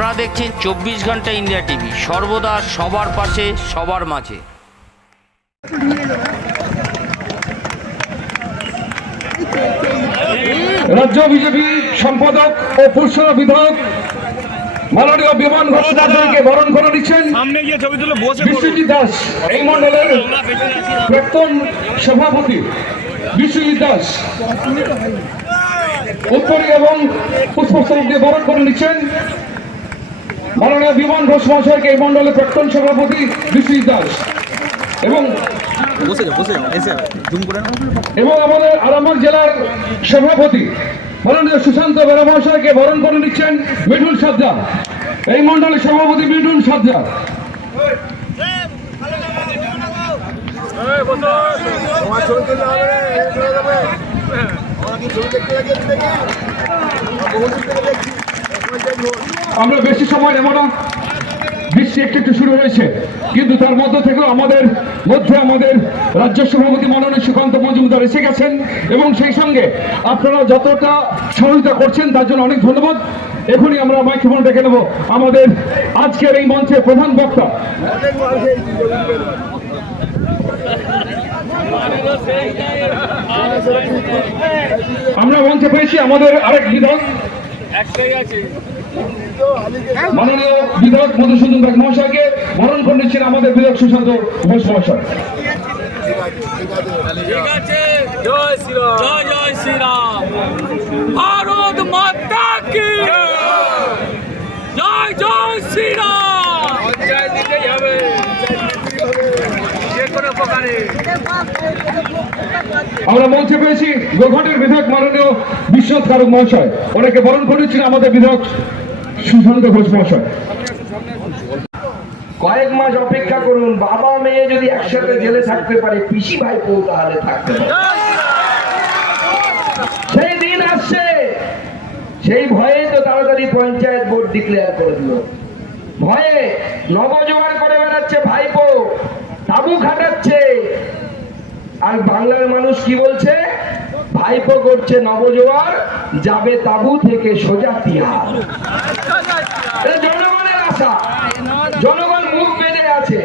আপনারা দেখছেন চব্বিশ ঘণ্টা ইন্ডিয়া টিভি। সর্বদা সবার পাশে সবার মাঝে। রাজ্য বিজেপি সম্পাদক ও পুরসভা বিধায়ক মাননীয় বিমান ঘোষকে বরণ করে নিচ্ছেন। বিশ্বজিৎ দাস। এই মন্ডলের প্রাক্তন সভাপতি বিশ্বজিৎ দাস। উত্তরী এবং পুষ্পস্তরক দিয়ে বরণ করে নিচ্ছেন মাননীয় বিমান ঘোষ মহাশয়কে এই মন্ডলের প্রাক্তন সভাপতি বিশ্বজিৎ দাস। এবং। এবং আমাদের আরামবাগ জেলার সভাপতি মাননীয় সুশান্ত বেরা মহাশয়কে বরণ করে নিচ্ছেন মিঠুন সাজ্জা এই মন্ডলের সভাপতি মিঠুন সাজ্জা আমরা বেশি সময় নেব না। বৃষ্টি একটু একটু শুরু হয়েছে। কিন্তু তার মধ্য থেকেও আমাদের মধ্যে আমাদের রাজ্য সভাপতি মাননীয় সুকান্ত মজুমদার এসে গেছেন এবং সেই সঙ্গে আপনারা যতটা সহযোগিতা করছেন, তার জন্য অনেক ধন্যবাদ। এখনই আমরা মাইক্রোফোন ডেকে নেব। আমাদের আজকের এই মঞ্চের প্রধান বক্তা। আমরা মঞ্চে পেয়েছি আমাদের আরেক বিধায়ক। মাননীয় বিধায়ক মধুসূদন বাগ মহাশয়কে বরণ করে নিচ্ছেন আমাদের বিধায়ক সুশান্ত ঘোষ মহাশয়। জয় শ্রীরাম জয় জয় শ্রীরাম ভারত মাতা কি? জয়। জয় শ্রীরাম পঞ্চায়েত দিতেই হবে যে কোনো প্রকারে আমরা মঞ্চে পেয়েছি গোঘাটের বিধায়ক মাননীয় বিশ্বনাথ কারক মহাশয়। ওনাকে বরণ করে আমাদের বিধায়ক সুশান্ত ঘোষ মহাশয়। কয়েক মাস অপেক্ষা করুন, বাবা মেয়ে যদি একসাথে জেলে থাকতে পারে, পিসি ভাই বউ তাহলে থাকতে পারে। সেই দিন আসছে, সেই ভয়ে তো তাড়াতাড়ি পঞ্চায়েত বোর্ড ডিক্লেয়ার করে দিল। ভয়ে নবজোয়ার করে বেড়াচ্ছে ভাইপো। তাবু খাটাচ্ছে। আর বাংলার মানুষ কি বলছে? ভাইপো করছে নবজোয়ার, যাবে তাবু থেকে সোজা তিহার। জনগণের আশা। জনগণ মুখ বেঁধে আছে।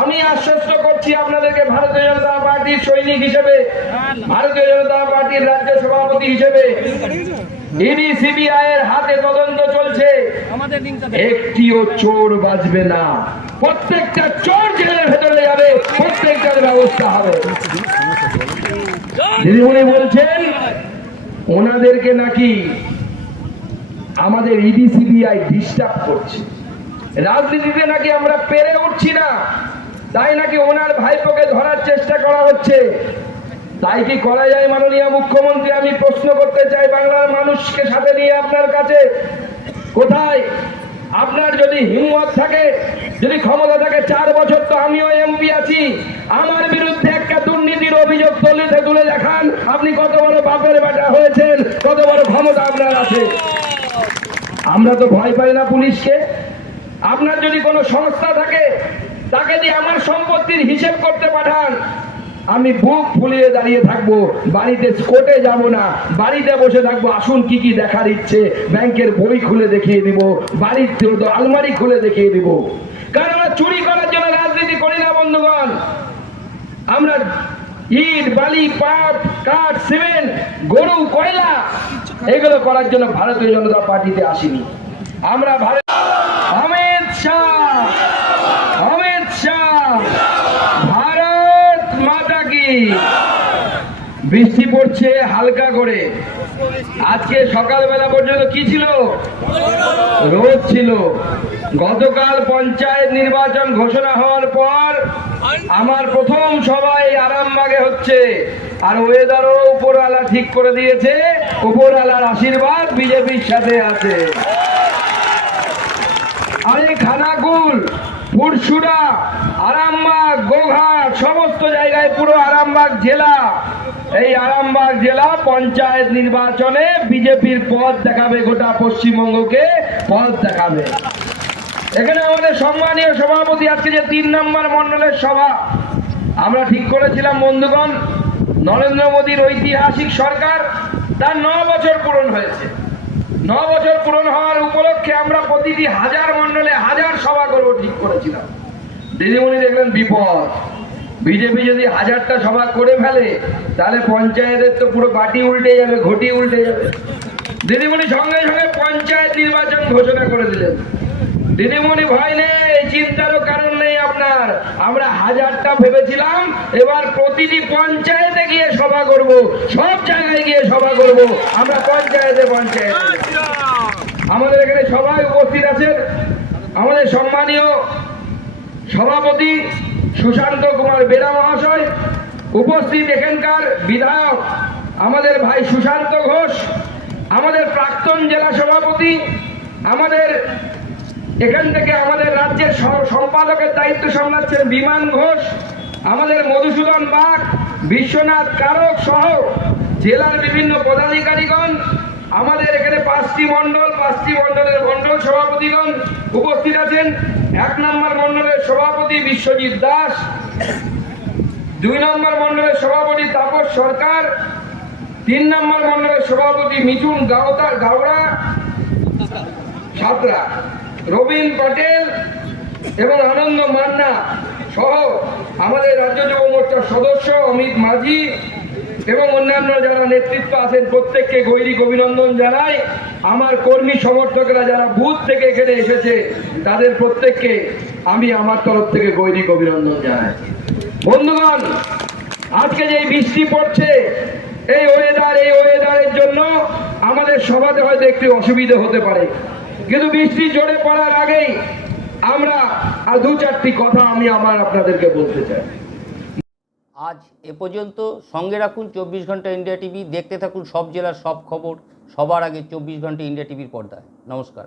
আমি আশ্বস্ত করছি আপনাদেরকে ভারতীয় জনতা পার্টির সৈনিক হিসেবে, ভারতীয় জনতা পার্টির রাজ্য সভাপতি হিসেবে। ইডি সিবিআই এর হাতে তদন্ত চলছে। একটিও চোর বাজবে না। প্রত্যেকটা চোর জেলের ভেতরে যাবে, প্রত্যেকটার ব্যবস্থা হবে। দিদিমণি বলছেন, ওনাদেরকে নাকি আমাদের ইডি সিবিআই ডিস্টার্ব করছে। রাজনীতিতে নাকি আমরা পেরে উঠছি না। তাই নাকি ওনার ভাইপোকে ধরার চেষ্টা করা হচ্ছে? তাই কি করা যায় মাননীয় মুখ্যমন্ত্রী? আমি প্রশ্ন করতে চাই, বাংলার মানুষকে সাথে নিয়ে আপনার কাছে কোথায়? আপনার যদি হিম্মত থাকে, যদি ক্ষমতা থাকে, চার বছর তো আমিও এমপি আছি। আমার বিরুদ্ধে একটা দুর্নীতির অভিযোগ তুলে তুলে দেখান। আপনি কত বড় বাপের বেটা হয়েছেন, কত বড় ক্ষমতা আপনার আছে। আমরা তো ভয় পাই না পুলিশকে। আপনার যদি কোনো সংস্থা থাকে, তাকে দিয়ে আমার সম্পত্তির হিসেব করতে পাঠান। আমি বুক ফুলিয়ে দাঁড়িয়ে থাকব, বাড়িতে কোর্টে যাব না, বাড়িতে বসে থাকব, আসুন কি কি দেখার ইচ্ছে, ব্যাংকের বই খুলে দেখিয়ে দিব, বাড়ির আলমারি খুলে দেখিয়ে দিব। কারণ আমরা চুরি করার জন্য রাজনীতি করি না, বন্ধুগণ। আমরা ইট, বালি, পাট, কাঠ, সিমেন্ট, গরু, কয়লা, এগুলো করার জন্য ভারতীয় জনতা পার্টিতে আসিনি। আমরা ভারত অমিত শাহ অমিত শাহ ভারত মাতা কি বৃষ্টি পড়ছে হালকা করে। আজকে সকালবেলা পর্যন্ত কি ছিল? রোদ ছিল। গতকাল পঞ্চায়েত নির্বাচন ঘোষণা হওয়ার পর আমার প্রথম সবাই আরামবাগে হচ্ছে। আর ওয়েদারও উপরওয়ালা ঠিক করে দিয়েছে, উপরওয়ালার আশীর্বাদ বিজেপির সাথে আছে। আরে খানাকুল পুরসুরা আরামবাগ, গোঘাট, সমস্ত জায়গায় পুরো আরামবাগ জেলা। এই আরামবাগ জেলা পঞ্চায়েত নির্বাচনে বিজেপির পথ দেখাবে, গোটা পশ্চিমবঙ্গকে পথ দেখাবে। এখানে আমাদের সম্মানীয় সভাপতি আজকে যে তিন নম্বর মন্ডলের সভা, আমরা ঠিক করেছিলাম বন্ধুগণ, নরেন্দ্র মোদীর ঐতিহাসিক সরকার, তার ন বছর পূরণ হয়েছে। ন বছর পূরণ হওয়ার উপলক্ষে আমরা প্রতিটি হাজার মণ্ডলে হাজার সভা করব, ঠিক করেছিলাম। দিদিমণি দেখলেন বিপদ। বিজেপি যদি হাজারটা সভা করে ফেলে, তাহলে পঞ্চায়েতের তো পুরো বাটি উল্টে যাবে, ঘটি উল্টে যাবে। দিদিমণি সঙ্গে সঙ্গে পঞ্চায়েত নির্বাচন ঘোষণা করে দিলেন। দিদিমণি ভয় নেই চিন্তারও কারণ নেই আপনার। আমরা হাজারটা ভেবেছিলাম, এবার প্রতিটি পঞ্চায়েতে গিয়ে সভা করব। সব জায়গায় গিয়ে সভা করব। আমরা পঞ্চায়েতে পঞ্চায়েত। আমাদের এখানে সবাই উপস্থিত আছেন। আমাদের সম্মানীয় সভাপতি সুশান্ত কুমার বেরা মহাশয়, উপস্থিত এখানকার বিধায়ক আমাদের ভাই সুশান্ত ঘোষ, আমাদের প্রাক্তন জেলা সভাপতি, আমাদের এখান থেকে আমাদের রাজ্যের সম্পাদকের দায়িত্ব সামলাচ্ছেন বিমান ঘোষ, আমাদের মধুসূদন বাগ, বিশ্বনাথ কারক সহ জেলার বিভিন্ন পদাধিকারীগণ, আমাদের এখানে পাঁচটি মণ্ডল, পাঁচটি মণ্ডলের মণ্ডল সভাপতিগণ উপস্থিত আছেন। এক নম্বর মণ্ডলের সভাপতি বিশ্বজিৎ দাস, দুই নম্বর মণ্ডলের সভাপতি তাপস সরকার, তিন নম্বর মণ্ডলের সভাপতি মিঠুন গাওতার গাওড়া সাতরা। রবীন পটেল এবং আনন্দ মান্না সহ আমাদের রাজ্য যুব মোর্চার সদস্য অমিত মাঝি এবং অন্যান্য যারা নেতৃত্ব আছেন, প্রত্যেককে গৈরিক অভিনন্দন জানাই। আমার কর্মী সমর্থকরা যারা বুথ থেকে এখানে এসেছে, তাদের প্রত্যেককে আমি আমার তরফ থেকে গৈরিক অভিনন্দন জানাই। বন্ধুগণ, আজকে যে বৃষ্টি পড়ছে, এই ওয়েদার এই ওয়েদারের জন্য আমাদের সভাতে হয়তো একটু অসুবিধা হতে পারে। কিন্তু বৃষ্টি জোরে পড়ার আগেই আমরা আর দু চারটি কথা আমি আমার আপনাদেরকে বলতে চাই। আজ এ পর্যন্ত সঙ্গে রাখুন চব্বিশ ঘণ্টা ইন্ডিয়া টিভি, দেখতে থাকুন সব জেলার সব খবর, সবার আগে চব্বিশ ঘণ্টা ইন্ডিয়া টিভির পর্দায়। নমস্কার।